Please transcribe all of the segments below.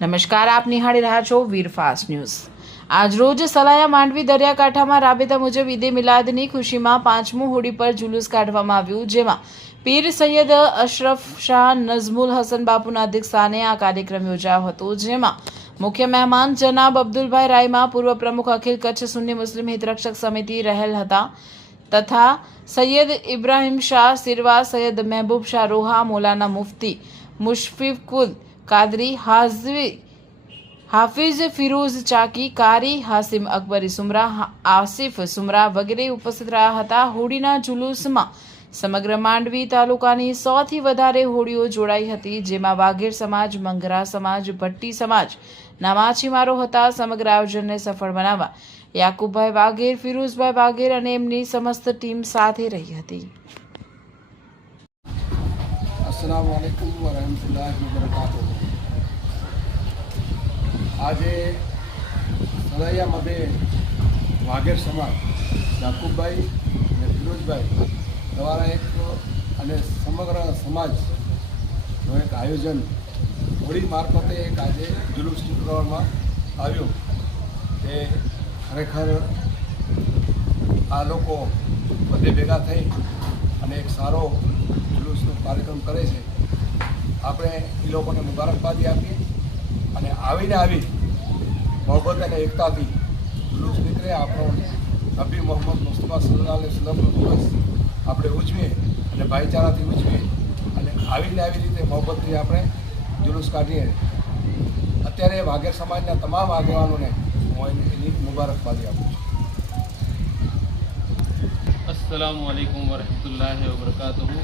નમસ્કાર, આપ નિહાળી રહ્યા છો વીર ફાસ્ટ ન્યૂઝ। આજરોજ સલાયા માંડવી દરિયાકાંઠામાં રાબેતા મુજબ ઈદે મિલાદની ખુશીમાં 5મું હોડી પર જુલુસ કાઢવામાં આવ્યું, જેમાં પીર સૈયદ અશરફ શાહ નઝમુલ હસન બાપુના અધ્યક્ષસ્થાને આ કાર્યક્રમ યોજાયો હતો, જેમાં મુખ્ય મહેમાન જનાબ અબ્દુલભાઈ રાયમા, પૂર્વ પ્રમુખ અખિલ કચ્છ સુન્ની મુસ્લિમ હિતરક્ષક સમિતિ રહેલ હતા, તથા સૈયદ ઇબ્રાહિમ શાહ સિરવા, સૈયદ મહેબૂબ શાહ રોહા, મૌલાના મુફ્તી મુશફિકુલ કાદરી, હાફિઝ ફિરોઝ ચાકી, કારી હાસિમ અકબરી સુમરા, આસિફ સુમરા વગેરે ઉપસ્થિત રહ્યા હતા। હોડીના જુલુસમાં સમગ્ર માંડવી તાલુકાની 100થી વધારે હોડીઓ જોડાઈ હતી, જેમાં વાઘેર સમાજ, મંગરા સમાજ, ભટ્ટી સમાજના માછીમારો હતા। સમગ્ર આયોજનને સફળ બનાવવા યાકુબભાઈ વાઘેર, ફિરોઝભાઈ વાઘેર અને એમની સમસ્ત ટીમ સાથે રહી હતી। अस्सलाम वालेकुम वरहमतुल्लाहि वबरकातुह। આજે સલાયાमध्ये વાઘેર સમાજ, યાકુબભાઈ અને ફિરોઝભાઈ દ્વારા એક અને સમગ્ર સમાજનું એક આયોજન હોળી મારફતે એક આજે જુલુસ નીકળવામાં આવ્યું। તે ખરેખર આ લોકો બધે ભેગા થઈ અને એક સારો જુલુસનો કાર્યક્રમ કરે છે। આપણે એ લોકોને મુબારકબાદી આપીએ અને આવી મોહબ્બત અને એકતાથી જુલુસ નીકળે। આપણો નબી મોહમ્મદ મુસ્તફા સલ્લલ્લાહુ અલૈહિ વસલ્લમનો દિવસ આપણે ઉજવીએ અને ભાઈચારાથી ઉજવીએ અને આવી રીતે મોહબ્બતથી આપણે જુલુસ કાઢીએ। અત્યારે વાઘેર સમાજના તમામ આગેવાનોને હું એની મુબારકબાદી આપું છું। अस्सलामुअलैकुम वरहमतुल्लाहि वबरकातुहू।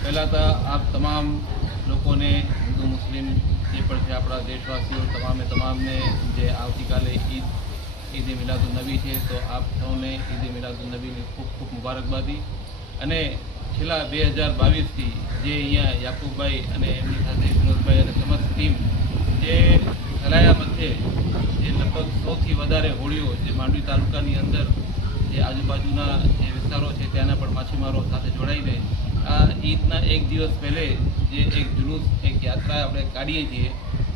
पहला तो आप तमाम लोगों ने हिंदू मुस्लिम ये पर से अपना देशवासीओ तमाम ने जे आवतीकाले ईद मिलादुन्नबी है, तो आप सौने ईद मिलादुन्नबी की खूब खूब मुबारकबादी। अने छेल्ला 2022 थी जे अहींया याकूबभाई अने एमनी साथे फिरोजभाई अने समस्त टीम जे सलाया मध्य जे लगभग 100થી વધારે હોડીઓ जे માંડવી તાલુકાની અંદર જે આજુબાજુના જે વિસ્તારો છે ત્યાંના પણ માછીમારો સાથે જોડાઈને આ ઈદના એક દિવસ પહેલે જે એક જુલુસ, એક યાત્રા આપણે કાઢીએ છીએ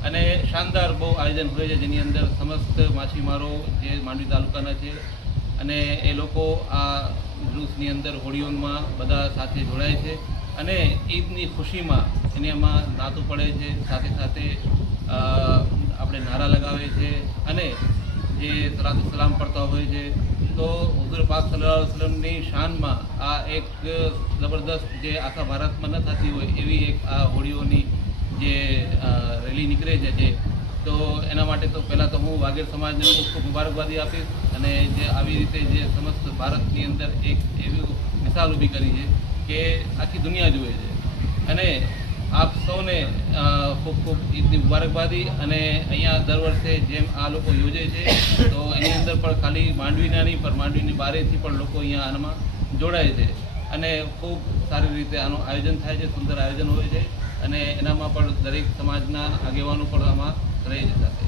અને શાનદાર બહુ આયોજન હોય છે, જેની અંદર સમસ્ત માછીમારો જે માંડવી તાલુકાના છે અને એ લોકો આ જુલુસની અંદર હોડીઓમાં બધા સાથે જોડાય છે અને ઈદની ખુશીમાં એને એમાં નાતું પડે છે, સાથે સાથે આપણે નારા લગાવે છે અને જે સલાતો સલામ પડતા હોય છે। તો હુઝુર પાક સલ્લલ્લાહુ અલૈહિ વસલ્લમની શાનમાં આ એક જબરદસ્ત જે આખા ભારતમાં ન થતી હોય એવી એક આ હોડીઓની જે રેલી નીકળે છે તો એના માટે તો પહેલાં તો હું વાઘેર સમાજને ખૂબ ખૂબ મુબારકબાદી આપીશ અને જે આવી રીતે જે સમસ્ત ભારતની અંદર એક એવી મિસાલ ઊભી કરી છે કે આખી દુનિયા જુએ છે। અને આપ સૌને ખૂબ ખૂબ ઈદની મુબારકબાદી। અને અહીંયા દર વર્ષે જેમ આ લોકો યોજે છે તો એની અંદર પણ ખાલી માંડવીના નહીં પણ માંડવીની બારેથી પણ લોકો અહીંયા આનામાં જોડાય છે અને ખૂબ સારી રીતે આનું આયોજન થાય છે, સુંદર આયોજન હોય છે અને એનામાં પણ દરેક સમાજના આગેવાનો પણ આમાં રહે છે।